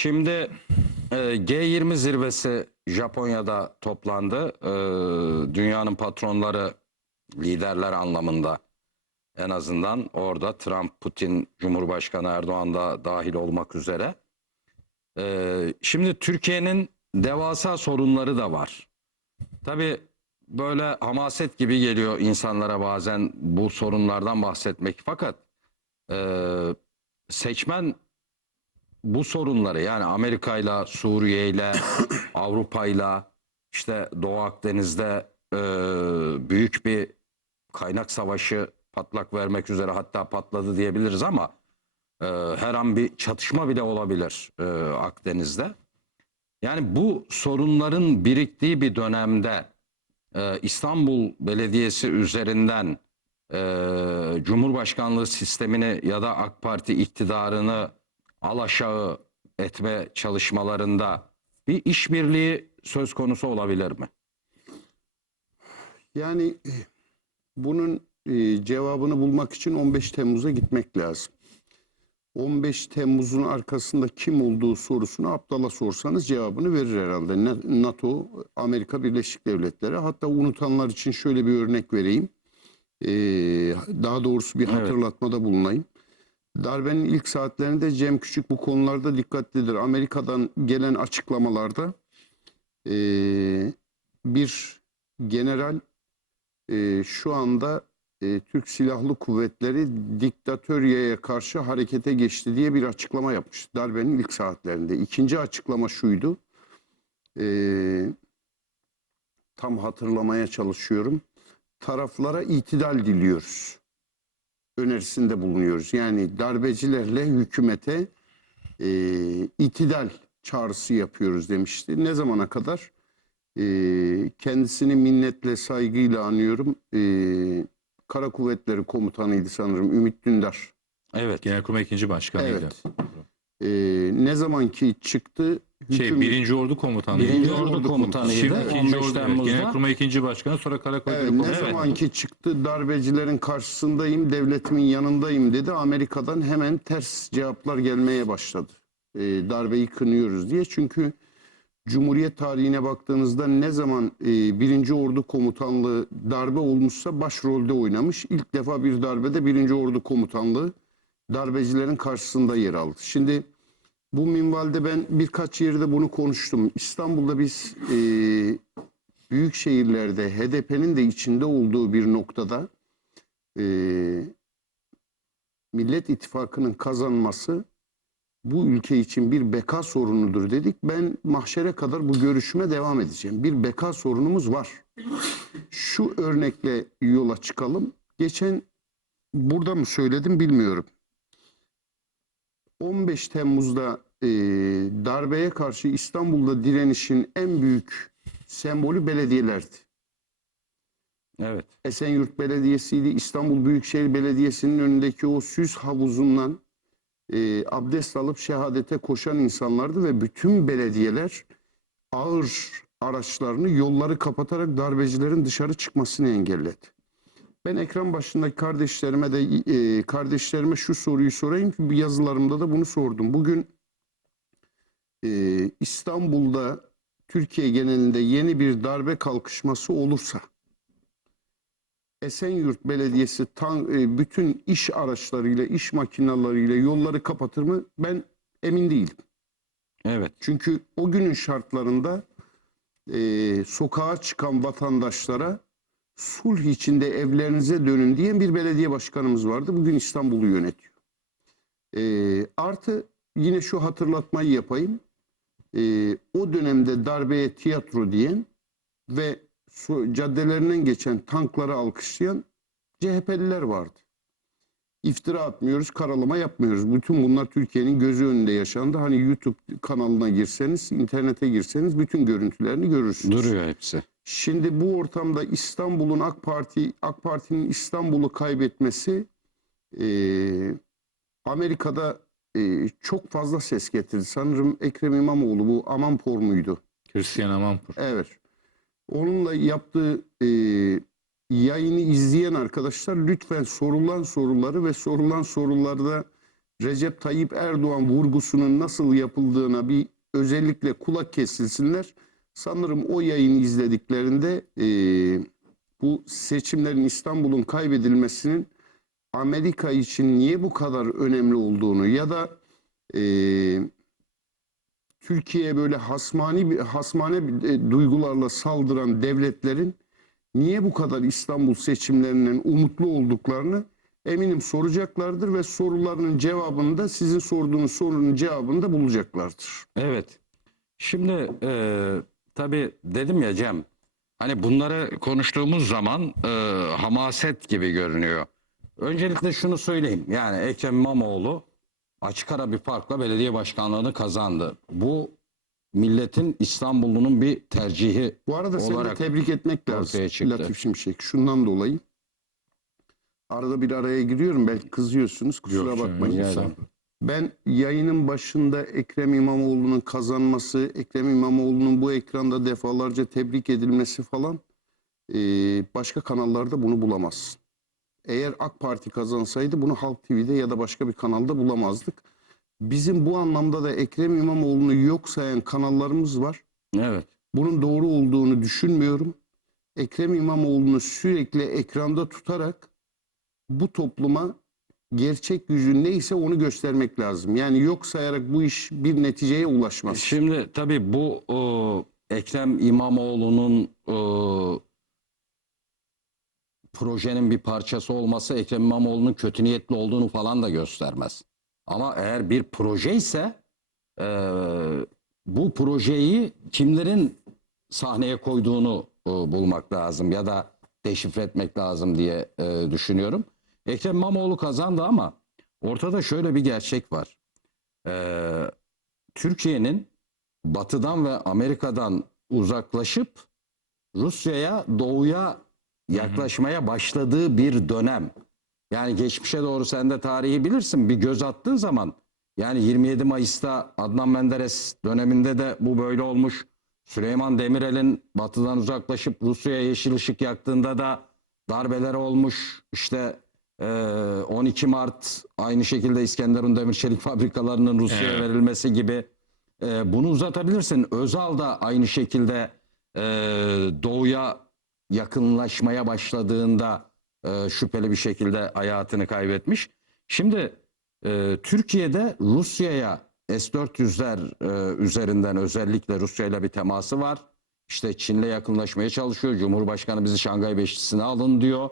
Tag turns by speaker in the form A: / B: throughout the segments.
A: Şimdi e, G20 zirvesi Japonya'da toplandı. E, dünyanın patronları, liderler anlamında en azından orada Trump, Putin, Cumhurbaşkanı Erdoğan da dahil olmak üzere. E, şimdi Türkiye'nin devasa sorunları da var. Tabii böyle hamaset gibi geliyor insanlara bazen bu sorunlardan bahsetmek. Fakat e, seçmen bu sorunları yani Amerika'yla, Suriye'yle, Avrupa'yla işte Doğu Akdeniz'de e, büyük bir kaynak savaşı patlak vermek üzere hatta patladı diyebiliriz ama e, her an bir çatışma bile olabilir e, Akdeniz'de. Yani bu sorunların biriktiği bir dönemde e, İstanbul Belediyesi üzerinden e, Cumhurbaşkanlığı sistemini ya da AK Parti iktidarını alaşağı etme çalışmalarında bir işbirliği söz konusu olabilir mi?
B: Yani bunun e, cevabını bulmak için 15 Temmuz'a gitmek lazım. 15 Temmuz'un arkasında kim olduğu sorusunu Abdal'a sorsanız cevabını verir herhalde. Na- NATO, Amerika Birleşik Devletleri. Hatta unutanlar için şöyle bir örnek vereyim. E, daha doğrusu bir
A: Evet.
B: hatırlatmada bulunayım. Darbenin ilk saatlerinde Cem Küçük bu konularda dikkatlidir. Amerika'dan gelen açıklamalarda e, bir general e, şu anda e, Türk Silahlı Kuvvetleri diktatöryeye karşı harekete geçti diye bir açıklama yapmış darbenin ilk saatlerinde. İkinci açıklama şuydu. E, tam hatırlamaya çalışıyorum. Taraflara itidal diliyoruz. Önerisinde bulunuyoruz. Yani darbecilerle hükümete e, itidal çağrısı yapıyoruz demişti. Ne zamana kadar? E, kendisini minnetle, saygıyla anıyorum. E, Kara Kuvvetleri Komutanıydı sanırım Ümit Dündar.
A: Evet.
C: Genelkurmay ikinci başkanıydı.
B: Evet. E, ne zaman ki çıktı
C: Şey birinci ordu komutanıydı.
A: Birinci
B: Ordu Komutanı.
A: Komutanıydı.
C: Şimdi ikinci
A: 15
C: ordu. evet.
A: Temmuz'da.
C: Genelkurmay ikinci başkanı sonra Kara Kuvvetleri
B: Evet, ne
C: komutanı.
B: zaman ki çıktı darbecilerin karşısındayım, devletimin yanındayım dedi. Amerika'dan hemen ters cevaplar gelmeye başladı. E, darbeyi kınıyoruz diye. Çünkü Cumhuriyet tarihine baktığınızda ne zaman e, birinci ordu komutanlığı darbe olmuşsa başrolde oynamış. İlk defa bir darbede birinci ordu komutanlığı darbecilerin karşısında yer aldı. Şimdi bu minvalde ben birkaç yerde bunu konuştum. İstanbul'da biz e, büyük şehirlerde HDP'nin de içinde olduğu bir noktada e, Millet İttifakı'nın kazanması bu ülke için bir beka sorunudur dedik. Ben mahşere kadar bu görüşüme devam edeceğim. Bir beka sorunumuz var. Şu örnekle yola çıkalım. Geçen burada mı söyledim bilmiyorum. 15 Temmuz'da e, darbeye karşı İstanbul'da direnişin en büyük sembolü belediyelerdi.
A: Evet.
B: Esenyurt Belediyesi'ydi. İstanbul Büyükşehir Belediyesi'nin önündeki o süs havuzundan e, abdest alıp şehadete koşan insanlardı ve bütün belediyeler ağır araçlarını yolları kapatarak darbecilerin dışarı çıkmasını engelledi. Ben ekran başındaki kardeşlerime de e, kardeşlerime şu soruyu sorayım ki yazılarımda da bunu sordum. Bugün e, İstanbul'da Türkiye genelinde yeni bir darbe kalkışması olursa Esenyurt Belediyesi tan, e, bütün iş araçlarıyla, iş makinalarıyla yolları kapatır mı? Ben emin değilim.
A: Evet.
B: Çünkü o günün şartlarında e, sokağa çıkan vatandaşlara sulh içinde evlerinize dönün diyen bir belediye başkanımız vardı. Bugün İstanbul'u yönetiyor. E, artı yine şu hatırlatmayı yapayım. E, o dönemde darbeye tiyatro diyen ve su- caddelerinden geçen tankları alkışlayan CHP'liler vardı. İftira atmıyoruz, karalama yapmıyoruz. Bütün bunlar Türkiye'nin gözü önünde yaşandı. Hani YouTube kanalına girseniz, internete girseniz bütün görüntülerini görürsünüz.
A: Duruyor hepsi.
B: Şimdi bu ortamda İstanbul'un AK Parti, AK Parti'nin İstanbul'u kaybetmesi eee, Amerika'da eee, çok fazla ses getirdi. Sanırım Ekrem İmamoğlu bu Amanpor muydu?
C: Hristiyan Amanpur.
B: Evet. Onunla yaptığı e, yayını izleyen arkadaşlar lütfen sorulan soruları ve sorulan sorularda Recep Tayyip Erdoğan vurgusunun nasıl yapıldığına bir özellikle kulak kesilsinler. Sanırım o yayını izlediklerinde eee, bu seçimlerin İstanbul'un kaybedilmesinin Amerika için niye bu kadar önemli olduğunu ya da eee Türkiye'ye böyle hasmani hasmane e, duygularla saldıran devletlerin niye bu kadar İstanbul seçimlerinden umutlu olduklarını eminim soracaklardır ve sorularının cevabını da sizin sorduğunuz sorunun cevabını da bulacaklardır.
A: Evet. Şimdi e, tabii dedim ya Cem, hani bunları konuştuğumuz zaman e, hamaset gibi görünüyor. Öncelikle şunu söyleyeyim. Yani Ekrem İmamoğlu açık ara bir farkla belediye başkanlığını kazandı. Bu milletin İstanbul'unun bir tercihi.
B: Bu arada seni de
A: Olarak
B: tebrik etmek lazım
A: ortaya çıktı.
B: Latif Şimşek. Şundan dolayı arada bir araya giriyorum belki kızıyorsunuz kusura bakmayın.
A: ederim.
B: Ben yayının başında Ekrem İmamoğlu'nun kazanması, Ekrem İmamoğlu'nun bu ekranda defalarca tebrik edilmesi falan eee, başka kanallarda bunu bulamazsın. Eğer AK Parti kazansaydı bunu Halk TV'de ya da başka bir kanalda bulamazdık. Bizim bu anlamda da Ekrem İmamoğlu'nu yok sayan kanallarımız var.
A: Evet.
B: Bunun doğru olduğunu düşünmüyorum. Ekrem İmamoğlu'nu sürekli ekranda tutarak bu topluma gerçek yüzü neyse onu göstermek lazım. Yani yok sayarak bu iş bir neticeye ulaşmaz.
A: Şimdi tabii bu e, Ekrem İmamoğlu'nun e, projenin bir parçası olması Ekrem İmamoğlu'nun kötü niyetli olduğunu falan da göstermez. Ama eğer bir proje ise e, bu projeyi kimlerin sahneye koyduğunu e, bulmak lazım ya da deşifre etmek lazım diye e, düşünüyorum. Ekrem İmamoğlu kazandı ama ortada şöyle bir gerçek var. E, Türkiye'nin Batı'dan ve Amerika'dan uzaklaşıp Rusya'ya, Doğu'ya yaklaşmaya başladığı bir dönem. Yani geçmişe doğru sen de tarihi bilirsin. Bir göz attığın zaman yani 27 Mayıs'ta Adnan Menderes döneminde de bu böyle olmuş. Süleyman Demirel'in batıdan uzaklaşıp Rusya'ya yeşil ışık yaktığında da darbeler olmuş. İşte 12 Mart aynı şekilde İskenderun Demir Çelik fabrikalarının Rusya'ya
C: Evet.
A: verilmesi gibi. Eee, bunu uzatabilirsin. Özal da aynı şekilde eee, doğuya yakınlaşmaya başladığında eee, şüpheli bir şekilde hayatını kaybetmiş. Şimdi eee, Türkiye'de Rusya'ya S-400'ler eee, üzerinden özellikle Rusya ile bir teması var. İşte Çin'le yakınlaşmaya çalışıyor. Cumhurbaşkanı bizi Şangay Beşlisi'ne alın diyor.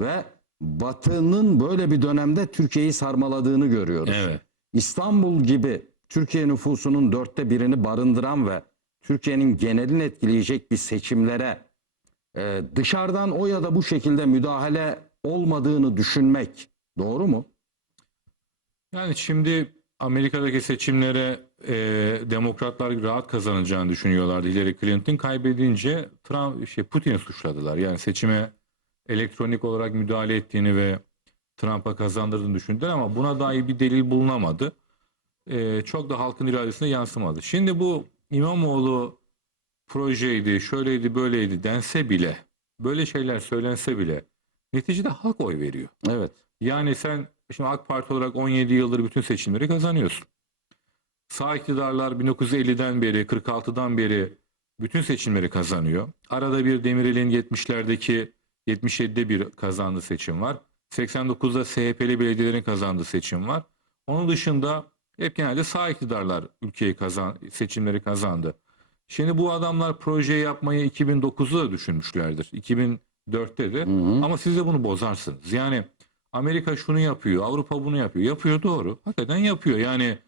A: Ve Batı'nın böyle bir dönemde Türkiye'yi sarmaladığını görüyoruz.
C: Evet.
A: İstanbul gibi Türkiye nüfusunun dörtte birini barındıran ve Türkiye'nin genelini etkileyecek bir seçimlere e, dışarıdan o ya da bu şekilde müdahale olmadığını düşünmek doğru mu?
C: Yani şimdi Amerika'daki seçimlere e, demokratlar rahat kazanacağını düşünüyorlardı. Hillary Clinton kaybedince Trump, şey, Putin'i suçladılar. Yani seçime elektronik olarak müdahale ettiğini ve Trump'a kazandırdığını düşündüler ama buna dair bir delil bulunamadı. E, çok da halkın iradesine yansımadı. Şimdi bu İmamoğlu projeydi, şöyleydi, böyleydi dense bile, böyle şeyler söylense bile neticede halk oy veriyor.
A: Evet.
C: Yani sen şimdi AK Parti olarak 17 yıldır bütün seçimleri kazanıyorsun. Sağ iktidarlar 1950'den beri, 46'dan beri bütün seçimleri kazanıyor. Arada bir Demirel'in 70'lerdeki 77'de bir kazandığı seçim var. 89'da SHP'li belediyelerin kazandığı seçim var. Onun dışında hep genelde sağ iktidarlar ülkeyi kazan, seçimleri kazandı. Şimdi bu adamlar proje yapmayı 2009'da da düşünmüşlerdir. 2004'te de.
A: Hı hı.
C: Ama siz de bunu bozarsınız. Yani Amerika şunu yapıyor, Avrupa bunu yapıyor. Yapıyor doğru. Hakikaten yapıyor. Yani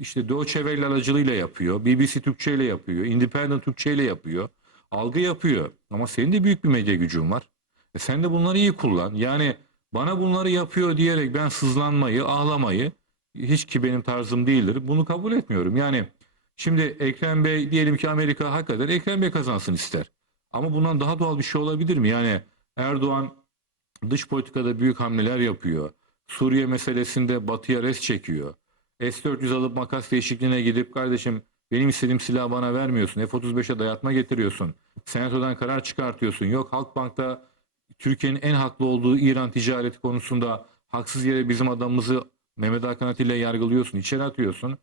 C: işte Deutsche Welle aracılığıyla yapıyor. BBC Türkçe ile yapıyor. Independent Türkçe ile yapıyor. Algı yapıyor. Ama senin de büyük bir medya gücün var. E sen de bunları iyi kullan. Yani bana bunları yapıyor diyerek ben sızlanmayı, ağlamayı hiç ki benim tarzım değildir. Bunu kabul etmiyorum. Yani şimdi Ekrem Bey diyelim ki Amerika hakikaten Ekrem Bey kazansın ister. Ama bundan daha doğal bir şey olabilir mi? Yani Erdoğan dış politikada büyük hamleler yapıyor. Suriye meselesinde batıya res çekiyor. S-400 alıp makas değişikliğine gidip kardeşim benim istediğim silahı bana vermiyorsun. F-35'e dayatma getiriyorsun. Senatodan karar çıkartıyorsun. Yok Halkbank'ta Türkiye'nin en haklı olduğu İran ticareti konusunda haksız yere bizim adamımızı Mehmet Hakan Atilla'yı yargılıyorsun, içeri atıyorsun,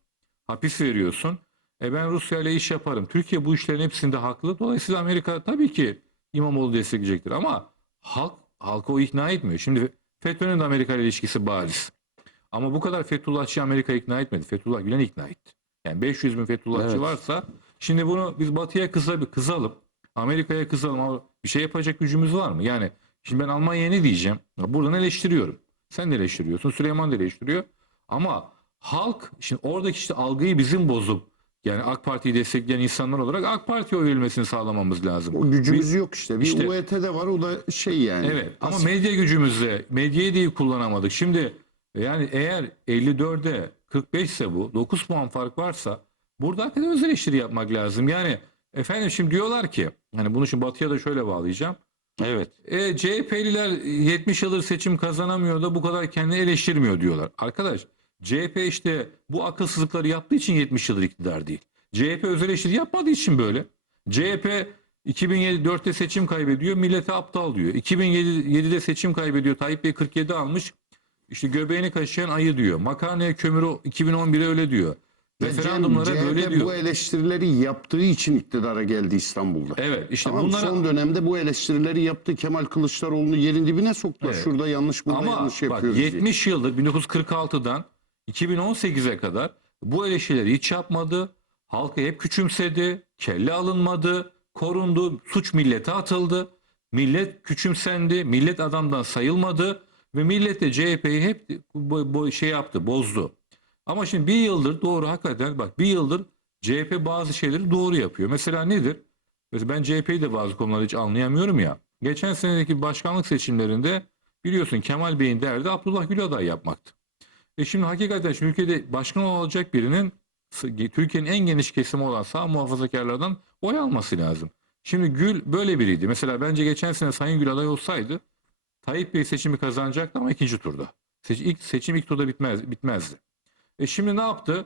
C: hapis veriyorsun. E ben Rusya ile iş yaparım. Türkiye bu işlerin hepsinde haklı. Dolayısıyla Amerika tabii ki İmamoğlu destekleyecektir ama halk halkı o ikna etmiyor. Şimdi FETÖ'nün de Amerika ile ilişkisi bariz. Ama bu kadar Fethullahçı Amerika ikna etmedi. Fethullah Gülen ikna etti. Yani 500 bin Fethullahçı
A: Evet.
C: varsa şimdi bunu biz Batı'ya kıza, kızalım. Amerika'ya kızalım ama bir şey yapacak gücümüz var mı? Yani şimdi ben Almanya'ya ne diyeceğim? Ya Buradan eleştiriyorum. Sen de eleştiriyorsun. Süleyman da eleştiriyor. Ama halk şimdi oradaki işte algıyı bizim bozup yani AK Parti'yi destekleyen insanlar olarak AK Parti'ye oy verilmesini sağlamamız lazım.
B: O gücümüz yok işte. Bir
C: İşte-
B: UET'de var o da şey yani.
C: Evet ama
B: Pas-
C: medya gücümüzle medyayı da iyi kullanamadık. Şimdi yani eğer 54'e 45 ise bu 9 puan fark varsa burada hakikaten öz eleştiri yapmak lazım. Yani efendim şimdi diyorlar ki hani bunu şimdi Batı'ya da şöyle bağlayacağım.
A: Evet.
C: E, CHP'liler 70 yıldır seçim kazanamıyor da bu kadar kendini eleştirmiyor diyorlar. Arkadaş CHP işte bu akılsızlıkları yaptığı için 70 yıldır iktidar değil. CHP öz eleştiri yapmadığı için böyle. CHP 2004'te seçim kaybediyor, millete aptal diyor. 2007'de seçim kaybediyor, Tayyip Bey 47 almış. İşte göbeğini kaşıyan ayı diyor. Makarnaya kömürü 2011'e öyle diyor. Referandumlara
B: CHP
C: böyle diyor.
B: bu eleştirileri yaptığı için iktidara geldi İstanbul'da.
C: Evet işte
B: Tamam,
C: bunlara
B: son dönemde bu eleştirileri yaptı. Kemal Kılıçdaroğlu'nu yerin dibine soktular.
C: Evet.
B: Şurada yanlış, burada
C: Ama
B: yanlış
C: bak
B: yapıyoruz diye.
C: 70 yıldır 1946'dan 2018'e kadar bu eleştirileri hiç yapmadı. Halkı hep küçümsedi, kelle alınmadı, korundu, suç millete atıldı. Millet küçümsendi, millet adamdan sayılmadı ve millet de CHP'yi hep bu, bu şey yaptı, bozdu. Ama şimdi bir yıldır doğru hakikaten bak bir yıldır CHP bazı şeyleri doğru yapıyor. Mesela nedir? Mesela ben CHP'yi de bazı konularda hiç anlayamıyorum ya. Geçen senedeki başkanlık seçimlerinde biliyorsun Kemal Bey'in derdi Abdullah Gül aday yapmaktı. E şimdi hakikaten şimdi ülkede başkan olacak birinin Türkiye'nin en geniş kesimi olan sağ muhafazakarlardan oy alması lazım. Şimdi Gül böyle biriydi. Mesela bence geçen sene Sayın Gül aday olsaydı Tayyip Bey seçimi kazanacaktı ama ikinci turda. Seç, ilk, seçim ilk turda bitmez, bitmezdi. E şimdi ne yaptı?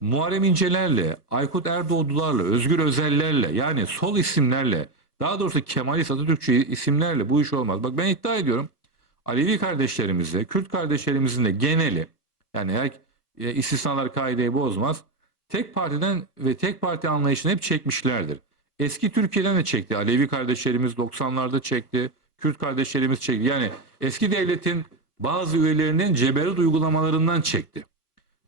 C: Muharrem İncelerle, Aykut Erdoğdularla, Özgür Özellerle yani sol isimlerle daha doğrusu Kemalist Atatürkçü isimlerle bu iş olmaz. Bak ben iddia ediyorum Alevi kardeşlerimizle, Kürt kardeşlerimizin de geneli yani eğer e, istisnalar kaideyi bozmaz. Tek partiden ve tek parti anlayışını hep çekmişlerdir. Eski Türkiye'den de çekti. Alevi kardeşlerimiz 90'larda çekti. Kürt kardeşlerimiz çekti. Yani eski devletin bazı üyelerinin ceberut uygulamalarından çekti.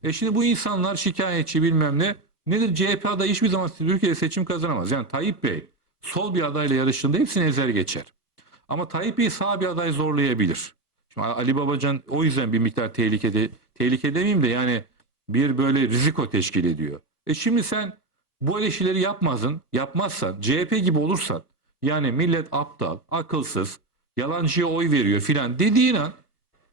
C: E şimdi bu insanlar şikayetçi bilmem ne. Nedir? CHP adayı hiçbir zaman Türkiye'de seçim kazanamaz. Yani Tayyip Bey sol bir adayla yarıştığında hepsini ezer geçer. Ama Tayyip Bey sağ bir aday zorlayabilir. Şimdi Ali Babacan o yüzden bir miktar tehlikede, tehlike demeyeyim de yani bir böyle riziko teşkil ediyor. E şimdi sen bu eleştirileri yapmazsın, yapmazsan, CHP gibi olursan yani millet aptal, akılsız, yalancıya oy veriyor filan dediğin an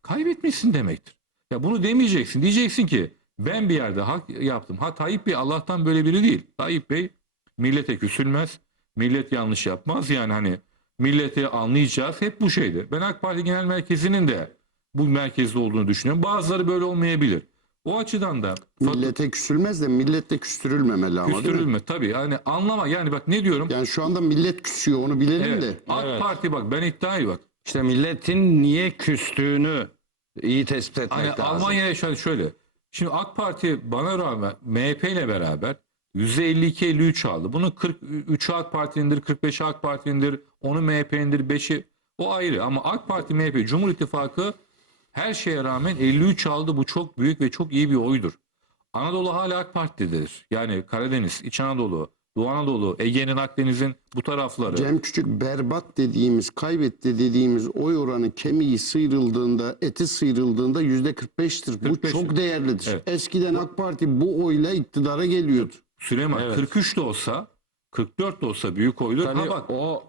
C: kaybetmişsin demektir. Ya bunu demeyeceksin. Diyeceksin ki ben bir yerde hak yaptım. Ha Tayyip Bey Allah'tan böyle biri değil. Tayyip Bey millete küsülmez. Millet yanlış yapmaz. Yani hani milleti anlayacağız. Hep bu şeydi. Ben AK Parti Genel Merkezi'nin de bu merkezde olduğunu düşünüyorum. Bazıları böyle olmayabilir. O açıdan da
B: Millete küsülmez de millette küstürülmemeli ama
C: küstürülme tabii. Yani anlama yani bak ne diyorum?
B: Yani şu anda millet küsüyor onu bilelim
C: Evet.
B: de.
C: AK
A: Evet.
C: Parti bak ben iddiayı bak.
A: İşte milletin niye küstüğünü iyi tespit etmek
C: Hani
A: lazım.
C: Almanya'ya şöyle, şöyle. Şimdi AK Parti bana rağmen MHP ile beraber %52-53 aldı. Bunun 43'ü AK Parti'nindir, 45'i AK Parti'nindir, 10'u MHP'nindir, 5'i o ayrı. Ama AK Parti, MHP, Cumhur İttifakı her şeye rağmen 53 aldı. Bu çok büyük ve çok iyi bir oydur. Anadolu hala AK Parti'dedir. Yani Karadeniz, İç Anadolu, Doğu Anadolu, Ege'nin, Akdeniz'in bu tarafları.
B: Cem Küçük berbat dediğimiz, kaybetti dediğimiz oy oranı kemiği sıyrıldığında, eti sıyrıldığında yüzde 45'tir. Bu
C: 45'tir.
B: çok değerlidir.
C: Evet.
B: Eskiden AK Parti bu oyla iktidara geliyordu.
C: Süleyman
A: Evet.
C: 43 de olsa 44 de olsa büyük oydur.
A: Tabii
C: Ha bak
A: o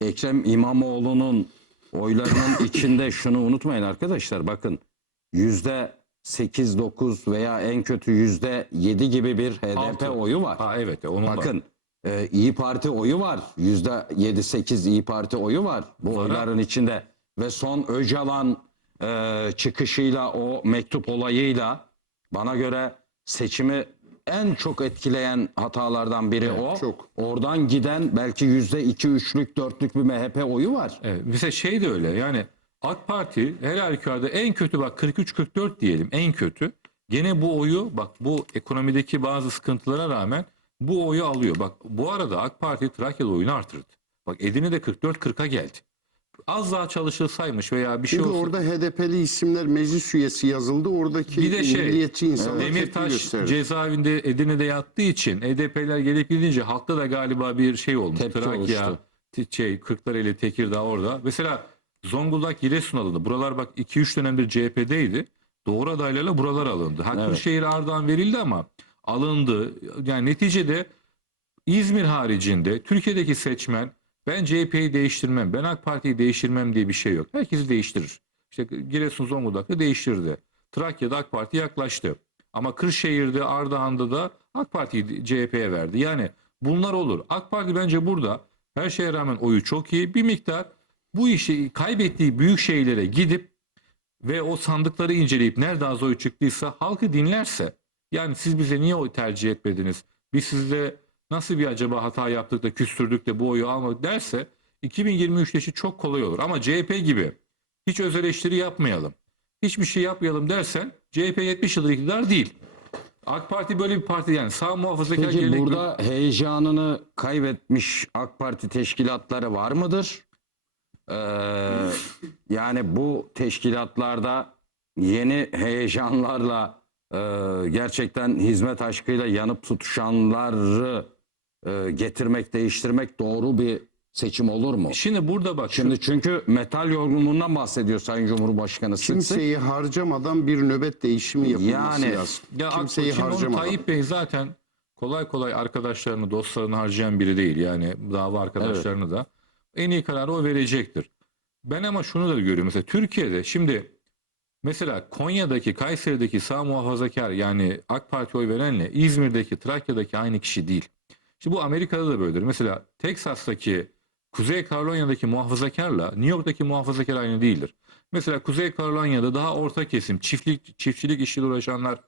A: e, Ekrem İmamoğlu'nun oylarının içinde şunu unutmayın arkadaşlar. Bakın yüzde 8, 9 veya en kötü yüzde 7 gibi bir HDP
C: Altı.
A: oyu var.
C: ha evet onun var.
A: Bakın e, İyi Parti oyu var. Yüzde 7, 8 İyi Parti oyu var bu
C: Var.
A: oyların içinde. Ve son Öcalan e, çıkışıyla o mektup olayıyla bana göre seçimi en çok etkileyen hatalardan biri o.
B: çok.
A: Oradan giden belki yüzde iki, üçlük, dörtlük bir MHP oyu var.
C: Evet, mesela şey de öyle yani AK Parti her halükarda en kötü bak 43-44 diyelim en kötü. Gene bu oyu bak bu ekonomideki bazı sıkıntılara rağmen bu oyu alıyor. Bak bu arada AK Parti Trakya'da oyunu artırdı. Bak Edirne'de 44-40'a geldi. Az daha çalışılsaymış veya bir şey
B: Çünkü
C: olsa.
B: orada HDP'li isimler meclis üyesi yazıldı. Oradaki
C: Bir de şey,
B: milliyetçi insanlar
C: Demirtaş
B: gösterdi.
C: cezaevinde Edirne'de yattığı için HDP'ler gelip gidince halkta da galiba bir şey olmuş.
A: Tepki
C: Trakya,
A: oluştu.
C: Şey, Kırklareli, Tekirdağ orada. Mesela Zonguldak, Giresun alındı. Buralar bak 2-3 dönemdir CHP'deydi. Doğru adaylarla buralar alındı. Ha
A: Evet.
C: Ardahan verildi ama alındı. Yani neticede İzmir haricinde Türkiye'deki seçmen ben CHP'yi değiştirmem, ben AK Parti'yi değiştirmem diye bir şey yok. Herkesi değiştirir. İşte Giresun Zonguldak'ta değiştirdi. Trakya'da AK Parti yaklaştı. Ama Kırşehir'de, Ardahan'da da AK Parti'yi CHP'ye verdi. Yani bunlar olur. AK Parti bence burada her şeye rağmen oyu çok iyi. Bir miktar bu işi kaybettiği büyük şeylere gidip ve o sandıkları inceleyip nerede az oy çıktıysa halkı dinlerse yani siz bize niye oy tercih etmediniz? Biz sizde nasıl bir acaba hata yaptık da küstürdük de bu oyu almadık derse 2023'te işi çok kolay olur. Ama CHP gibi hiç öz eleştiri yapmayalım. Hiçbir şey yapmayalım dersen CHP 70 yıldır iktidar değil. AK Parti böyle bir parti yani sağ muhafazakar
A: Peki
C: gelenek-
A: burada heyecanını kaybetmiş AK Parti teşkilatları var mıdır? Ee, yani bu teşkilatlarda yeni heyecanlarla e, gerçekten hizmet aşkıyla yanıp tutuşanları e, getirmek, değiştirmek doğru bir seçim olur mu?
C: Şimdi burada bak şu-
A: Şimdi çünkü metal yorgunluğundan bahsediyor Sayın Cumhurbaşkanı sık sık.
B: Kimseyi harcamadan bir nöbet değişimi yapılması
A: Yani-
B: lazım.
C: Ya
B: Kimseyi
C: Kimseyi
B: harcamadan.
C: Tayyip Bey zaten kolay kolay arkadaşlarını, dostlarını harcayan biri değil. Yani dava arkadaşlarını da. En iyi kararı o verecektir. Ben ama şunu da görüyorum. Mesela Türkiye'de şimdi mesela Konya'daki, Kayseri'deki sağ muhafazakar yani AK Parti oy verenle İzmir'deki, Trakya'daki aynı kişi değil. Şimdi bu Amerika'da da böyledir. Mesela Teksas'taki, Kuzey Carolyna'daki muhafazakarla New York'taki muhafazakar aynı değildir. Mesela Kuzey Carolyna'da daha orta kesim, çiftlik çiftçilik işiyle uğraşanlar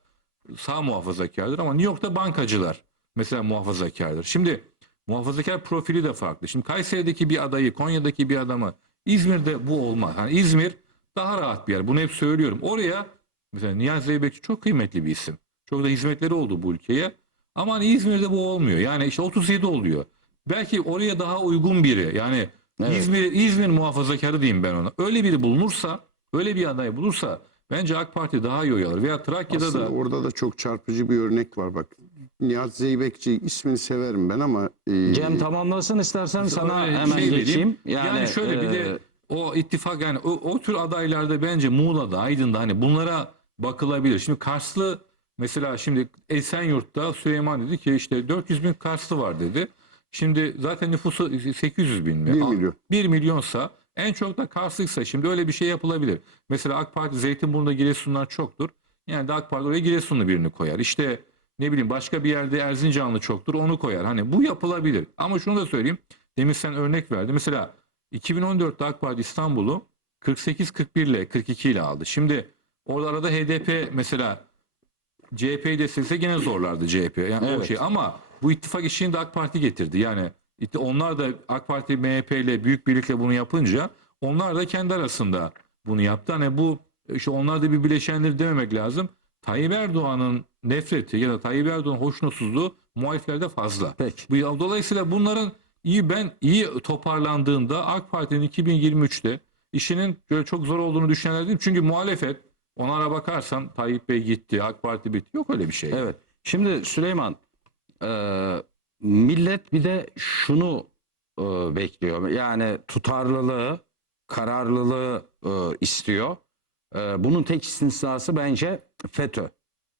C: sağ muhafazakardır ama New York'ta bankacılar mesela muhafazakardır. Şimdi muhafazakar profili de farklı. Şimdi Kayseri'deki bir adayı, Konya'daki bir adamı İzmir'de bu olmaz. Hani İzmir daha rahat bir yer. Bunu hep söylüyorum. Oraya mesela Niyazi Zeybekçi çok kıymetli bir isim. Çok da hizmetleri oldu bu ülkeye. Ama hani İzmir'de bu olmuyor. Yani işte 37 oluyor. Belki oraya daha uygun biri. Yani
A: Evet.
C: İzmir İzmir muhafazakarı diyeyim ben ona. Öyle biri bulunursa, öyle bir aday bulursa bence AK Parti daha iyi oy alır. Veya Trakya'da
B: Aslında
C: da
B: orada da çok çarpıcı bir örnek var bak. Nihat Zeybekçi ismini severim ben ama e,
A: Cem tamamlasın istersen sana
C: Öyle
A: hemen
C: şey vereyim.
A: geçeyim.
C: Yani, şöyle bir
A: e,
C: de o ittifak yani o, o tür adaylarda bence Muğla'da, Aydın'da hani bunlara bakılabilir. Şimdi Karslı mesela şimdi Esenyurt'ta Süleyman dedi ki işte 400 bin Karslı var dedi. Şimdi zaten nüfusu 800 bin mi?
B: 1 milyon.
C: 1 milyonsa en çok da Karslıysa şimdi öyle bir şey yapılabilir. Mesela AK Parti Zeytinburnu'nda Giresunlar çoktur. Yani de AK Parti oraya Giresunlu birini koyar. İşte ne bileyim başka bir yerde Erzincanlı çoktur onu koyar. Hani bu yapılabilir. Ama şunu da söyleyeyim. Demin sen örnek verdin. Mesela 2014'te AK Parti İstanbul'u 48-41 ile 42 ile aldı. Şimdi orada arada HDP mesela CHP'yi desteklese gene zorlardı CHP. Yani o
A: Evet.
C: şey ama bu ittifak işini de AK Parti getirdi. Yani itti- onlar da AK Parti MHP ile büyük birlikte bunu yapınca onlar da kendi arasında bunu yaptı. Hani bu işte onlar da bir bileşendir dememek lazım. Tayyip Erdoğan'ın nefreti ya da Tayyip Erdoğan'ın hoşnutsuzluğu muhaliflerde fazla.
A: Peki.
C: Bu dolayısıyla bunların iyi ben iyi toparlandığında AK Parti'nin 2023'te işinin böyle çok zor olduğunu düşünenler değil. Çünkü muhalefet onlara bakarsan Tayyip Bey gitti, AK Parti bitti. Yok öyle bir şey.
A: Evet. Şimdi Süleyman e, millet bir de şunu e, bekliyor. Yani tutarlılığı, kararlılığı e, istiyor. E, bunun tek istisnası bence FETÖ.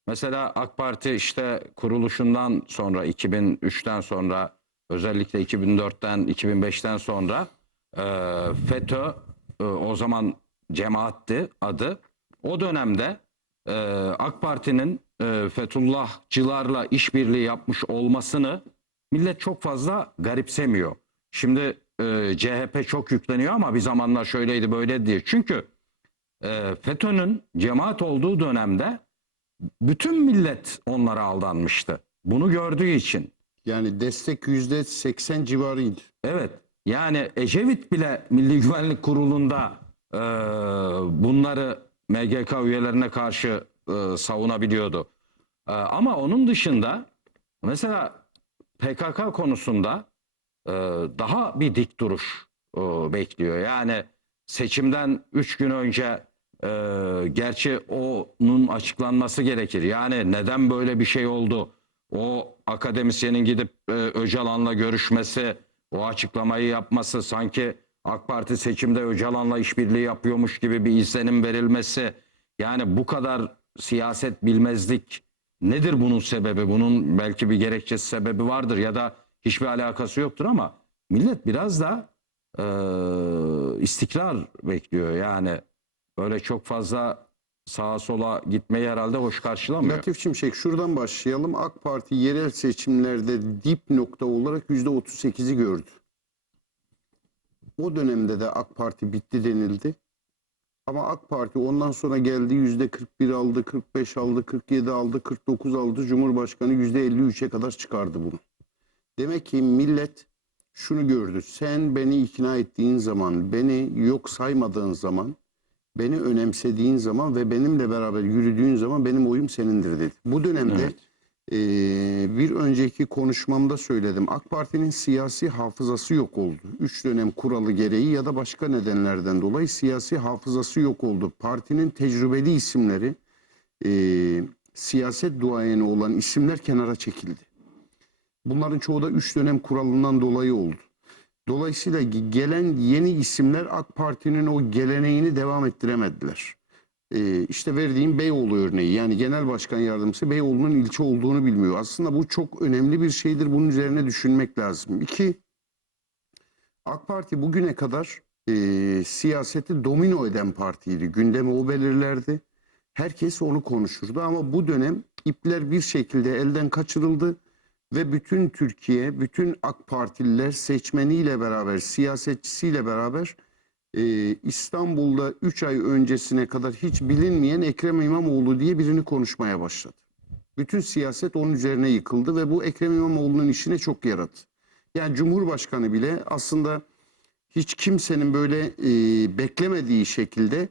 A: Mesela AK Parti işte kuruluşundan sonra 2003'ten sonra özellikle 2004'ten 2005'ten sonra e, FETÖ e, o zaman cemaatti adı. O dönemde e, AK Parti'nin e, Fethullahçılarla işbirliği yapmış olmasını millet çok fazla garipsemiyor. Şimdi e, CHP çok yükleniyor ama bir zamanlar şöyleydi böyle diye. Çünkü e, FETÖ'nün cemaat olduğu dönemde bütün millet onlara aldanmıştı. Bunu gördüğü için.
B: yani destek yüzde 80 civarıydı.
A: Evet. Yani Ecevit bile Milli Güvenlik Kurulu'nda e, bunları MGK üyelerine karşı e, savunabiliyordu. E, ama onun dışında mesela PKK konusunda e, daha bir dik duruş e, bekliyor. Yani seçimden 3 gün önce e, gerçi onun açıklanması gerekir. Yani neden böyle bir şey oldu? O akademisyenin gidip e, Öcalan'la görüşmesi, o açıklamayı yapması sanki AK Parti seçimde Öcalan'la işbirliği yapıyormuş gibi bir izlenim verilmesi. Yani bu kadar siyaset bilmezlik nedir bunun sebebi? Bunun belki bir gerekçesi sebebi vardır ya da hiçbir alakası yoktur ama millet biraz da e, istikrar bekliyor. Yani böyle çok fazla sağa sola gitmeyi herhalde hoş karşılamıyor.
B: Latif Şimşek şuradan başlayalım. AK Parti yerel seçimlerde dip nokta olarak %38'i gördü. O dönemde de AK Parti bitti denildi. Ama AK Parti ondan sonra geldi %41 aldı, 45 aldı, 47 aldı, 49 aldı. Cumhurbaşkanı %53'e kadar çıkardı bunu. Demek ki millet şunu gördü. Sen beni ikna ettiğin zaman, beni yok saymadığın zaman, beni önemsediğin zaman ve benimle beraber yürüdüğün zaman benim oyum senindir dedi. Bu dönemde
A: Evet.
B: Eee, bir önceki konuşmamda söyledim. AK Parti'nin siyasi hafızası yok oldu. Üç dönem kuralı gereği ya da başka nedenlerden dolayı siyasi hafızası yok oldu. Partinin tecrübeli isimleri, eee, siyaset duayeni olan isimler kenara çekildi. Bunların çoğu da üç dönem kuralından dolayı oldu. Dolayısıyla ge- gelen yeni isimler AK Parti'nin o geleneğini devam ettiremediler. Ee, işte verdiğim Beyoğlu örneği yani genel başkan yardımcısı Beyoğlu'nun ilçe olduğunu bilmiyor. Aslında bu çok önemli bir şeydir. Bunun üzerine düşünmek lazım. İki, AK Parti bugüne kadar e, siyaseti domino eden partiydi. Gündemi o belirlerdi. Herkes onu konuşurdu ama bu dönem ipler bir şekilde elden kaçırıldı ve bütün Türkiye, bütün AK Partililer seçmeniyle beraber, siyasetçisiyle beraber e, İstanbul'da 3 ay öncesine kadar hiç bilinmeyen Ekrem İmamoğlu diye birini konuşmaya başladı. Bütün siyaset onun üzerine yıkıldı ve bu Ekrem İmamoğlu'nun işine çok yaradı. Yani Cumhurbaşkanı bile aslında hiç kimsenin böyle e, beklemediği şekilde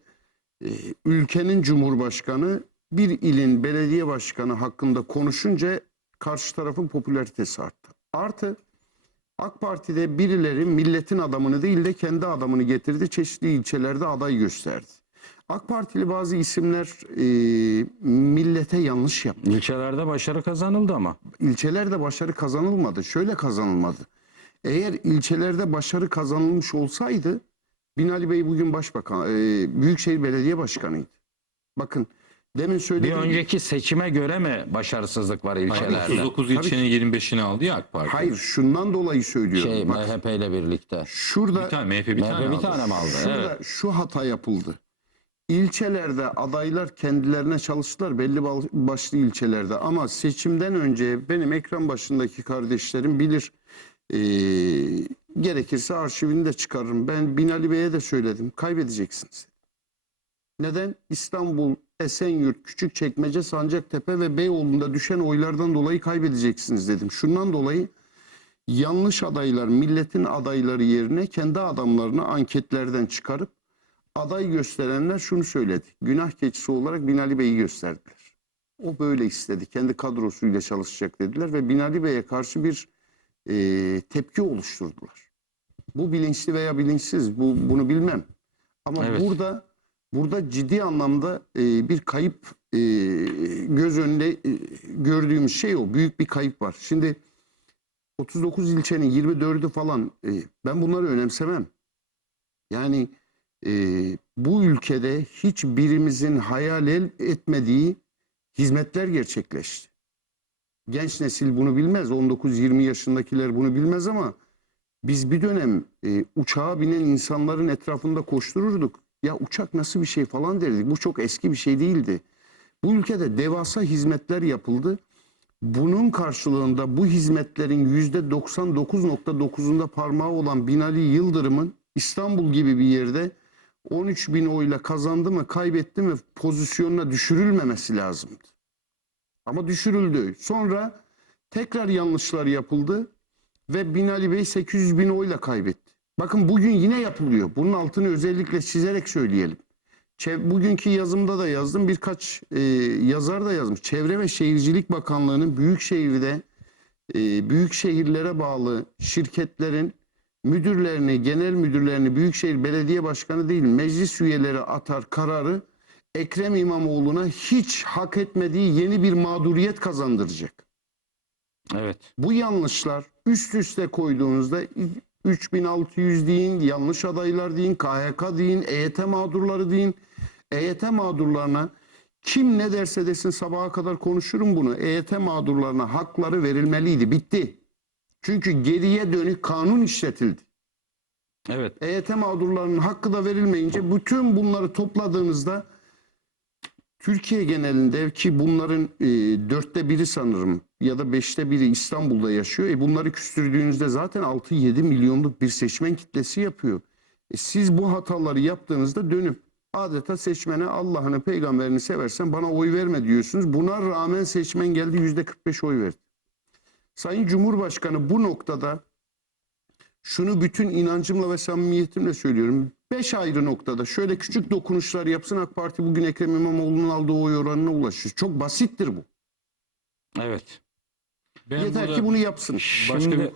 B: e, ülkenin Cumhurbaşkanı bir ilin belediye başkanı hakkında konuşunca karşı tarafın popülaritesi arttı. Artı AK Parti'de birileri milletin adamını değil de kendi adamını getirdi. Çeşitli ilçelerde aday gösterdi. AK Partili bazı isimler e, millete yanlış yaptı.
A: İlçelerde başarı kazanıldı ama.
B: İlçelerde başarı kazanılmadı. Şöyle kazanılmadı. Eğer ilçelerde başarı kazanılmış olsaydı Binali Bey bugün başbakan, e, Büyükşehir Belediye Başkanıydı. Bakın demin
A: Bir
B: söylediğim
A: önceki seçime göre mi başarısızlık var ilçelerde?
C: 39 ilçenin 25'ini aldı ya AK Parti.
B: Hayır şundan dolayı söylüyorum.
A: Şey
B: Bak,
A: MHP ile birlikte.
B: şurada
C: Bir tane MHP bir tane
A: MHP bir
C: aldı.
A: tane mi aldı?
B: Şurada
A: Evet.
B: şu hata yapıldı. İlçelerde adaylar kendilerine çalıştılar belli bal- başlı ilçelerde ama seçimden önce benim ekran başındaki kardeşlerim bilir. Ee, gerekirse arşivini de çıkarırım. Ben Binali Bey'e de söyledim. Kaybedeceksiniz. Neden? İstanbul, Esenyurt, Küçükçekmece, Sancaktepe ve Beyoğlu'nda düşen oylardan dolayı kaybedeceksiniz dedim. Şundan dolayı yanlış adaylar milletin adayları yerine kendi adamlarını anketlerden çıkarıp aday gösterenler şunu söyledi. Günah keçisi olarak Binali Bey'i gösterdiler. O böyle istedi. Kendi kadrosuyla çalışacak dediler ve Binali Bey'e karşı bir e, tepki oluşturdular. Bu bilinçli veya bilinçsiz bu, bunu bilmem. Ama
A: Evet.
B: burada burada ciddi anlamda e, bir kayıp e, göz önünde e, gördüğümüz şey o. Büyük bir kayıp var. Şimdi 39 ilçenin 24'ü falan e, ben bunları önemsemem. Yani e, bu ülkede hiçbirimizin hayal etmediği hizmetler gerçekleşti. Genç nesil bunu bilmez. 19-20 yaşındakiler bunu bilmez ama biz bir dönem e, uçağa binen insanların etrafında koştururduk. Ya uçak nasıl bir şey falan derdik. Bu çok eski bir şey değildi. Bu ülkede devasa hizmetler yapıldı. Bunun karşılığında bu hizmetlerin %99.9'unda parmağı olan Binali Yıldırım'ın İstanbul gibi bir yerde 13 bin oyla kazandı mı kaybetti mi pozisyonuna düşürülmemesi lazımdı. Ama düşürüldü. Sonra tekrar yanlışlar yapıldı ve Binali Bey 800 bin oyla kaybetti. Bakın bugün yine yapılıyor. Bunun altını özellikle çizerek söyleyelim. Çev- bugünkü yazımda da yazdım. Birkaç e, yazar da yazmış. Çevre ve Şehircilik Bakanlığı'nın Büyükşehir'de e, büyük şehirlere bağlı şirketlerin müdürlerini, genel müdürlerini Büyükşehir Belediye Başkanı değil meclis üyeleri atar kararı Ekrem İmamoğlu'na hiç hak etmediği yeni bir mağduriyet kazandıracak.
A: Evet.
B: Bu yanlışlar üst üste koyduğunuzda 3600 deyin, yanlış adaylar deyin, KHK deyin, EYT mağdurları deyin. EYT mağdurlarına kim ne derse desin sabaha kadar konuşurum bunu. EYT mağdurlarına hakları verilmeliydi. Bitti. Çünkü geriye dönük kanun işletildi.
A: Evet.
B: EYT mağdurlarının hakkı da verilmeyince bütün bunları topladığınızda Türkiye genelinde ki bunların e, dörtte biri sanırım ya da beşte biri İstanbul'da yaşıyor. E bunları küstürdüğünüzde zaten 6-7 milyonluk bir seçmen kitlesi yapıyor. E siz bu hataları yaptığınızda dönüp adeta seçmene Allah'ını peygamberini seversen bana oy verme diyorsunuz. Buna rağmen seçmen geldi yüzde 45 oy verdi. Sayın Cumhurbaşkanı bu noktada şunu bütün inancımla ve samimiyetimle söylüyorum. Beş ayrı noktada şöyle küçük dokunuşlar yapsın AK Parti bugün Ekrem İmamoğlu'nun aldığı oy oranına ulaşır. Çok basittir bu.
A: Evet.
C: Ben
B: Yeter
C: burada
B: ki bunu yapsın.
C: başka
A: Şimdi-
C: bir konu